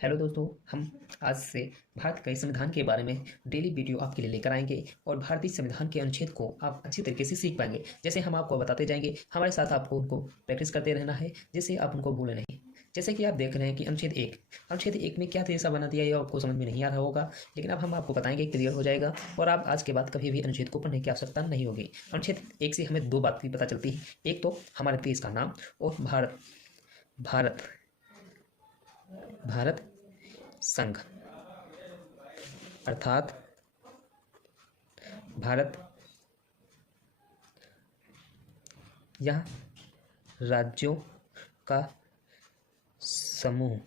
Hello दोस्तों, हम आज से भारत के संविधान के बारे में डेली वीडियो आपके लिए लेकर आएंगे और भारतीय संविधान के अनुच्छेद को आप अच्छी तरीके से सीख पाएंगे। जैसे हम आपको बताते जाएंगे, हमारे साथ आपको उनको प्रैक्टिस करते रहना है, जिससे आप उनको भूलें नहीं। जैसे कि आप देख रहे हैं कि अनुच्छेद 1 में क्या ऐसा बना दिया, ये आपको समझ में नहीं आ रहा होगा, लेकिन अब हम आपको बताएंगे, क्लियर हो जाएगा और आप आज के बाद कभी भी अनुच्छेद को पढ़ने की आवश्यकता नहीं होगी। अनुच्छेद 1 से हमें दो बात की पता चलती है। एक तो हमारे देश का नाम और भारत भारत भारत संघ, अर्थात भारत यह राज्यों का समूह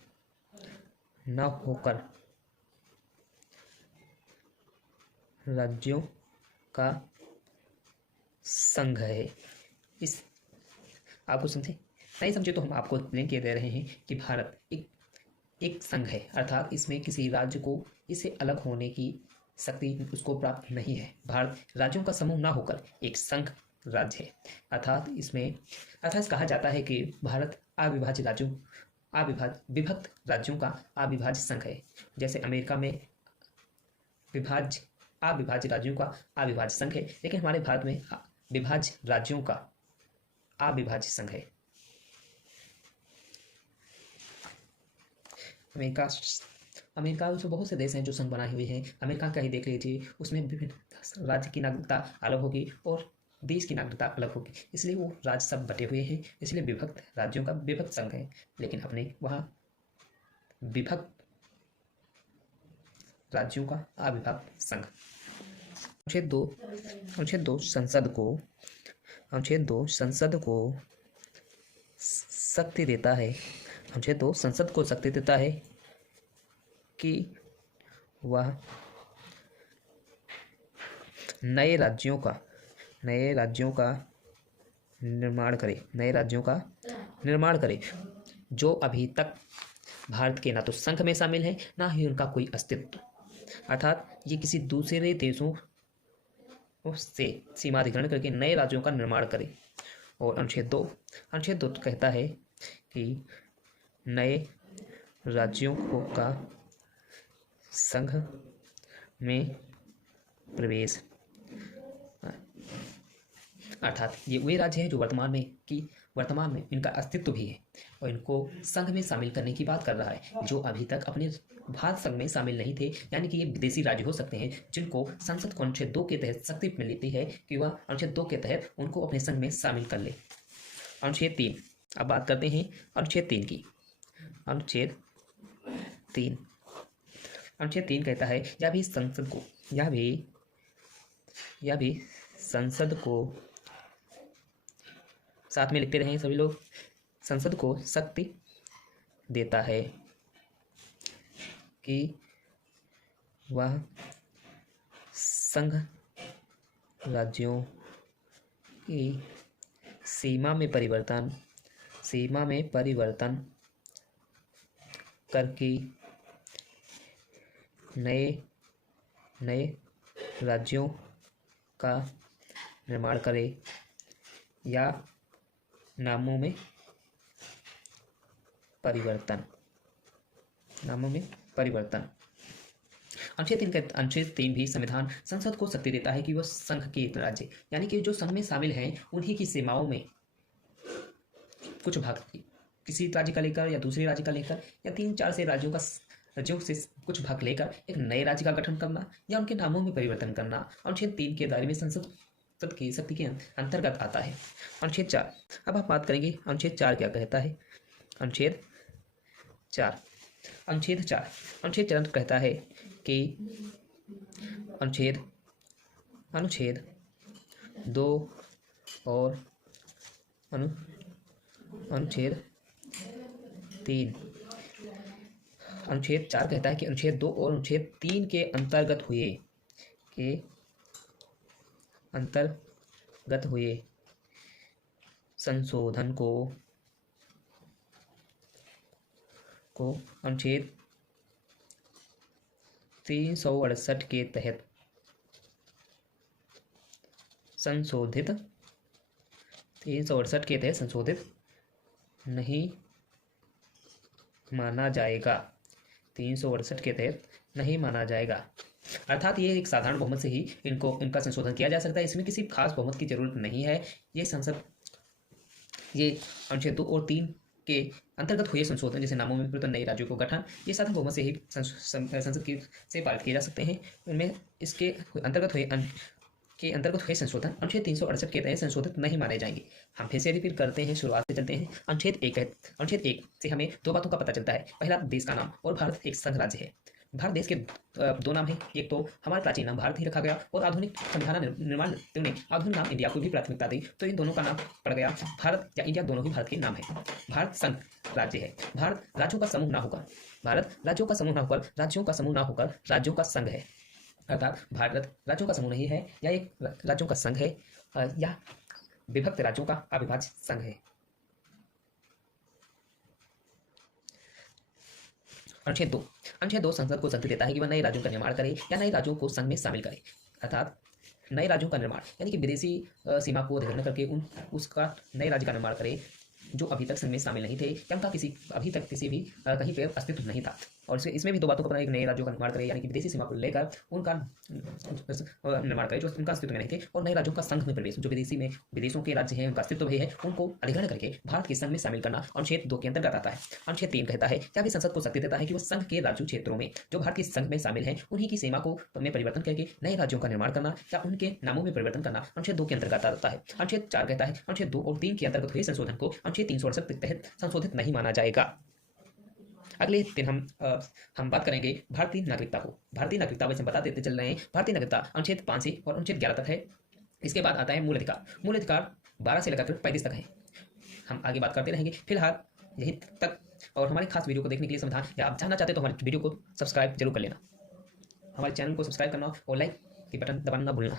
न होकर राज्यों का संघ है। इस आपको समझे? नहीं समझे तो हम आपको लिंक ये दे रहे हैं कि भारत एक संघ है, अर्थात इसमें किसी राज्य को इससे अलग होने की शक्ति उसको प्राप्त नहीं है। भारत राज्यों का समूह ना होकर एक संघ राज्य है, अर्थात कहा जाता है कि भारत विभक्त राज्यों का अविभाज्य संघ है। जैसे अमेरिका में अविभाज्य राज्यों का अविभाज्य संघ है, लेकिन हमारे भारत में विभाज्य राज्यों का अविभाज्य संघ है। अमेरिका उसमें बहुत से देश हैं जो संघ बनाए हुए हैं। अमेरिका का ही देख लीजिए, उसमें विभिन्न राज्य की नागरिकता अलग होगी और देश की नागरिकता अलग होगी, इसलिए वो राज्य सब बटे हुए हैं, इसलिए विभक्त राज्यों का विभक्त संघ है। लेकिन अपने वहाँ विभक्त राज्यों का अविभक्त संघ। अनुच्छेद 2 संसद को शक्ति देता है। अनुच्छेद 2 संसद को शक्ति देता है कि वह नए राज्यों का निर्माण करे जो अभी तक भारत के ना तो संघ में शामिल है, ना ही उनका कोई अस्तित्व, अर्थात ये किसी दूसरे देशों से सीमाधिकरण करके नए राज्यों का निर्माण करे। और अनुच्छेद 2 कहता है कि नए राज्यों का संघ में प्रवेश, अर्थात ये वे राज्य हैं जो वर्तमान में इनका अस्तित्व भी है और इनको संघ में शामिल करने की बात कर रहा है, जो अभी तक अपने भारत संघ में शामिल नहीं थे। यानी कि ये विदेशी राज्य हो सकते हैं जिनको संसद को अनुच्छेद 2 के तहत शक्ति मिलती है कि वह अनुच्छेद 2 के तहत उनको अपने संघ में शामिल कर ले। अनुच्छेद 3, अब बात करते हैं अनुच्छेद 3 की। अनुच्छेद 3 कहता है यह भी संसद को साथ में लिखते रहे सभी लोग, संसद को शक्ति देता है कि वह संघ राज्यों की सीमा में परिवर्तन करके नए राज्यों का निर्माण करे या नामों में परिवर्तन। अनुच्छेद 3 भी संविधान संसद को शक्ति देता है कि वह संघ के राज्य, यानी कि जो संघ में शामिल हैं, उन्हीं की सीमाओं में कुछ भाग किसी राज्य का लेकर या दूसरे राज्य का लेकर या 3-4 से राज्यों से कुछ भाग लेकर एक नए राज्य का गठन करना या उनके नामों में परिवर्तन करना अनुच्छेद 3 के दायरे में संसद की शक्ति के अंतर्गत आता है। अनुच्छेद 4, अब आप बात करेंगे अनुच्छेद 4 क्या कहता है। अनुच्छेद 4 कहता है कि अनुच्छेद 2 और अनुच्छेद 3, अनुच्छेद 4 कहता है कि अनुच्छेद 2 और अनुच्छेद 3 के अंतर्गत हुए संशोधन को अनुच्छेद 368 के तहत संशोधित नहीं माना जाएगा। 368 के तहत नहीं माना जाएगा। अर्थात ये एक साधारण बहुमत से ही इनका संशोधन किया जा सकता है। इसमें किसी खास बहुमत की जरूरत नहीं है। ये अनुच्छेद 2 और 3 के अंतर्गत हुए संशोधन, जैसे नामों में परिवर्तन, नए राज्यों को गठन, ये साधारण बहुमत से ही संसद की से पारित किए जा सकते हैं। उनमें इसके अंतर्गत हुए संशोधन अनुच्छेद 368 के तहत संशोधित नहीं माने जाएंगे। हम फिर से रिपीट करते हैं, शुरुआत से चलते हैं। अनुच्छेद 1 से हमें दो बातों का पता चलता है। पहला, देश का नाम, और भारत एक संघ राज्य है। भारत देश के दो नाम हैं। एक तो हमारा प्राचीन नाम भारत ही रखा गया, और आधुनिक संविधान निर्माण ने आधुनिक नाम इंडिया को भी प्राथमिकता दी, तो इन दोनों का नाम पड़ गया भारत या इंडिया, दोनों ही भारत के नाम है। भारत संघ राज्य है। भारत राज्यों का समूह ना होकर, भारत राज्यों का समूह ना होकर, राज्यों का समूह ना होकर राज्यों का संघ है। अर्थात भारत राज्यों का समूह नहीं है, या एक राज्यों का संघ है, या विभक्त राज्यों का अविभाज्य संघ है। अनुच्छेद 2 संसद को शक्ति देता है कि वह नए राज्यों का निर्माण करे या नए राज्यों को संघ में शामिल करे। अर्थात नए राज्यों का निर्माण यानी कि विदेशी सीमा को अधिग्रहण करके उसका नए राज्य का निर्माण करे, जो अभी तक संघ में शामिल नहीं थे, या उनका अभी तक किसी भी कहीं पे अस्तित्व नहीं था। और इसमें भी दो बातों का पता, एक नए राज्यों का निर्माण करे यानी कि विदेशी सीमा को लेकर उनका निर्माण करे जो उनका अस्तित्व में नहीं थे, और नए राज्यों का संघ में प्रवेश, जो विदेशों के राज्य हैं, उनका अस्तित्व भी है, उनको अधिग्रहण करके भारत के संघ में शामिल करना अनुच्छेद 2 के अंतर्गत आता है। अनुच्छेद 3 कहता है क्या भी संसद को शक्ति देता है कि वह संघ के राज्यों क्षेत्रों में जो भारत के संघ में शामिल हैं उन्हीं की सीमा को में परिवर्तन करके नए राज्यों का निर्माण करना या उनके नामों में परिवर्तन करना अनुच्छेद 2 के अंतर्गत आता है। अनुच्छेद 4 कहता है अनुच्छेद 2 और 3 के अंतर्गत हुए संशोधन को अनुच्छेद 368 के तहत संशोधित नहीं माना जाएगा। अगले दिन हम बात करेंगे भारतीय नागरिकता को। भारतीय नागरिकता वैसे बता देते चल रहे हैं। भारतीय नागरिकता अनुच्छेद 5 से और अनुच्छेद 11 तक है। इसके बाद आता है मूल अधिकार। मूल अधिकार 12 से लेकर 35 तक है। हम आगे बात करते रहेंगे। फिलहाल यहीं तक, और हमारी खास वीडियो को देखने के लिए समाधान, या आप जानना चाहते तो हमारे वीडियो को सब्सक्राइब जरूर कर लेना। हमारे चैनल को सब्सक्राइब करना और लाइक की बटन दबाना ना भूलना।